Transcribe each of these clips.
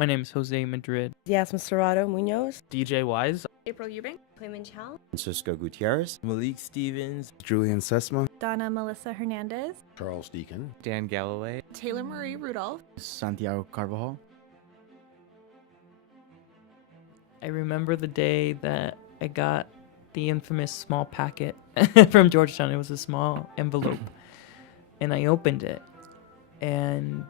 My name is Jose Madrid. Yasmin Serrato Munoz. DJ Wise. April Eubank. Clement Chow. Francisco Gutierrez. Malik Stevens. Julian Sesma. Donna Melissa Hernandez. Charles Deacon. Dan Galloway. Taylor Marie Rudolph. Santiago Carvajal. I remember the day that I got the infamous small packet from Georgetown. It was a small envelope. And I opened it. And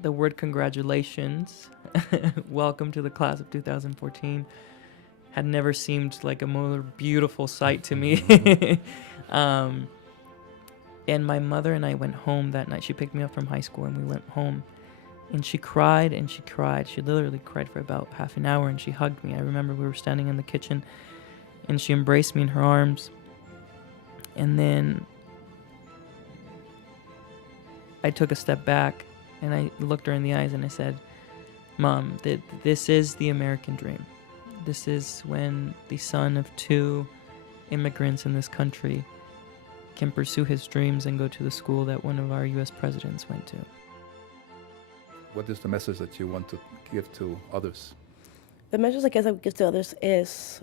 the word congratulations, welcome to the class of 2014, had never seemed like a more beautiful sight to me. And my mother and I went home that night. She picked me up from high school and we went home. And she cried and she cried. She literally cried for about half an hour and she hugged me. I remember we were standing in the kitchen and she embraced me in her arms. And then I took a step back and I looked her in the eyes and I said, Mom, this is the American dream. This is when the son of two immigrants in this country can pursue his dreams and go to the school that one of our U.S. presidents went to. What is the message that you want to give to others? The message I guess I would give to others is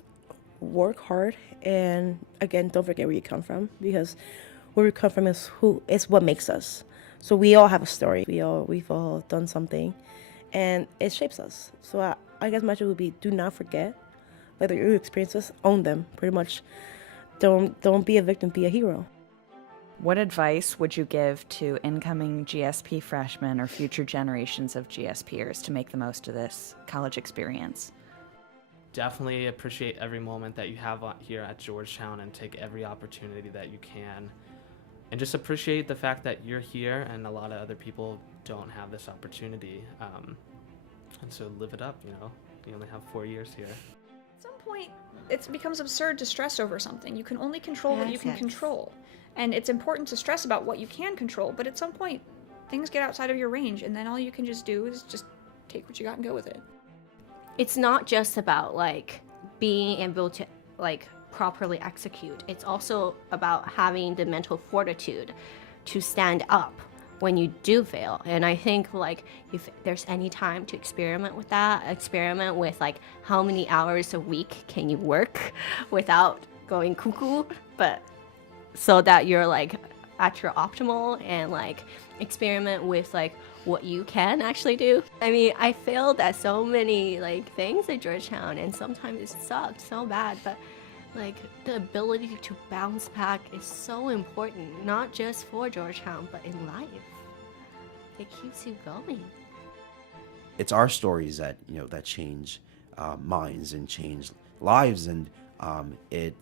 work hard and, again, don't forget where you come from, because where we come from is what makes us. So we all have a story. We've all done something, and it shapes us. So I guess my message would be: do not forget, whether your experiences, own them. Pretty much, don't be a victim, be a hero. What advice would you give to incoming GSP freshmen or future generations of GSPers to make the most of this college experience? Definitely appreciate every moment that you have here at Georgetown and take every opportunity that you can. And just appreciate the fact that you're here and a lot of other people don't have this opportunity. And so live it up, you know. You only have 4 years here. At some point, it becomes absurd to stress over something. You can only control what you can control. And it's important to stress about what you can control, but at some point, things get outside of your range, and then all you can just do is just take what you got and go with it. It's not just about, being able to, properly execute. It's also about having the mental fortitude to stand up when you do fail. And I think if there's any time to experiment with that, experiment with how many hours a week can you work without going cuckoo, but so that you're at your optimal, and experiment with what you can actually do. I mean, I failed at so many things at Georgetown, and sometimes it sucked so bad, but the ability to bounce back is so important, not just for Georgetown, but in life. It keeps you going. It's our stories that that change minds and change lives, and it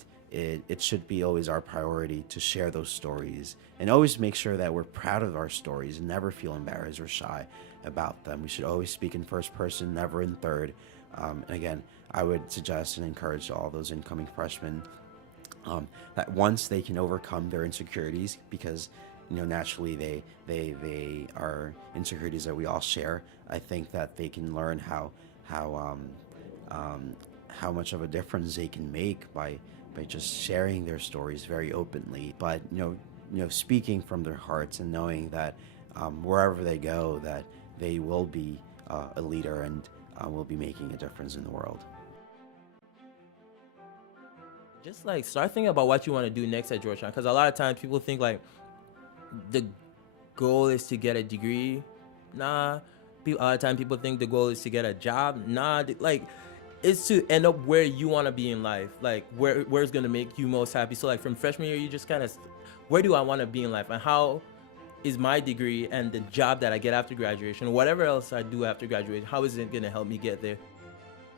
should be always our priority to share those stories and always make sure that we're proud of our stories and never feel embarrassed or shy about them. We should always speak in first person, never in third. And again, I would suggest and encourage all those incoming freshmen that once they can overcome their insecurities, because naturally they are insecurities that we all share. I think that they can learn how much of a difference they can make by just sharing their stories very openly, but speaking from their hearts and knowing that wherever they go, that they will be a leader and will be making a difference in the world. Just start thinking about what you want to do next at Georgetown, because a lot of times people think the goal is to get a degree. Nah, a lot of times people think the goal is to get a job. Nah, it's to end up where you want to be in life, where it's going to make you most happy. So from freshman year, you just kind of, where do I want to be in life, and how is my degree and the job that I get after graduation, whatever else I do after graduation, how is it going to help me get there?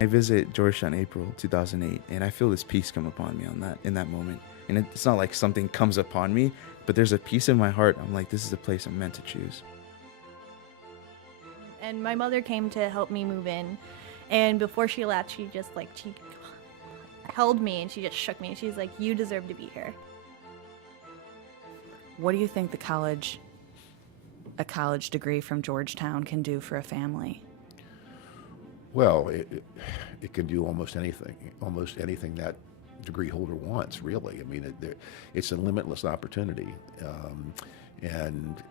I visit Georgetown April 2008, and I feel this peace come upon me in that moment. And it's not like something comes upon me, but there's a peace in my heart. I'm like, this is a place I'm meant to choose. And my mother came to help me move in. And before she left, she just she held me and she just shook me. And she's like, you deserve to be here. What do you think a college degree from Georgetown can do for a family? Well, it can do almost anything that degree holder wants, really. I mean, it's a limitless opportunity. And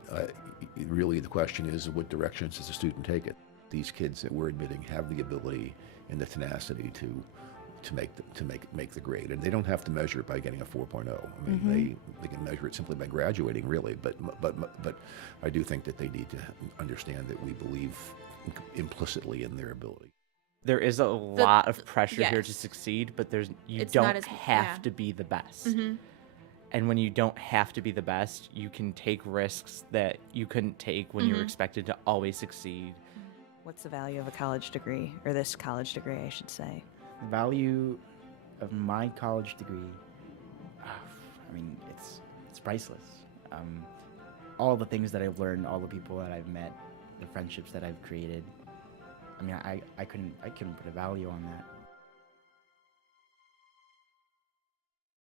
really the question is, what directions does the student take it? these kids that we're admitting have the ability and the tenacity to make the grade, and they don't have to measure it by getting a 4.0. I mean, they can measure it simply by graduating, really. But I do think that they need to understand that we believe implicitly in their ability. There is a lot of pressure here to yes. succeed, but you It's not don't as- have yeah. to be the best. And when you don't have to be the best, you can take risks that you couldn't take when you were expected to always succeed. What's the value of a college degree, or this college degree, I should say? The value of my college degree, I mean, it's priceless. All the things that I've learned, all the people that I've met, the friendships that I've created. I mean, I couldn't put a value on that.